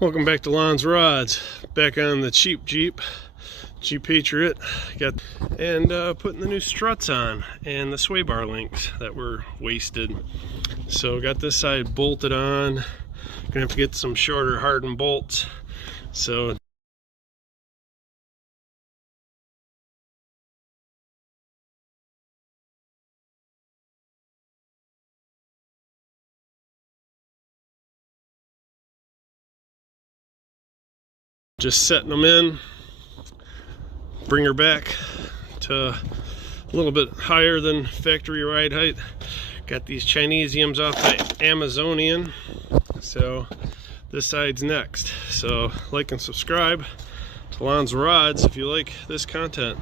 Welcome back to Lon's Rods. Back on the cheap Jeep Patriot. Putting the new struts on and the sway bar links that were wasted. So got this side bolted on. Gonna have to get some shorter hardened bolts. So just setting them in, bring her back to a little bit higher than factory ride height. Got these Chinesiums off the Amazonian, so this side's next. So like and subscribe to Lon's Rods if you like this content.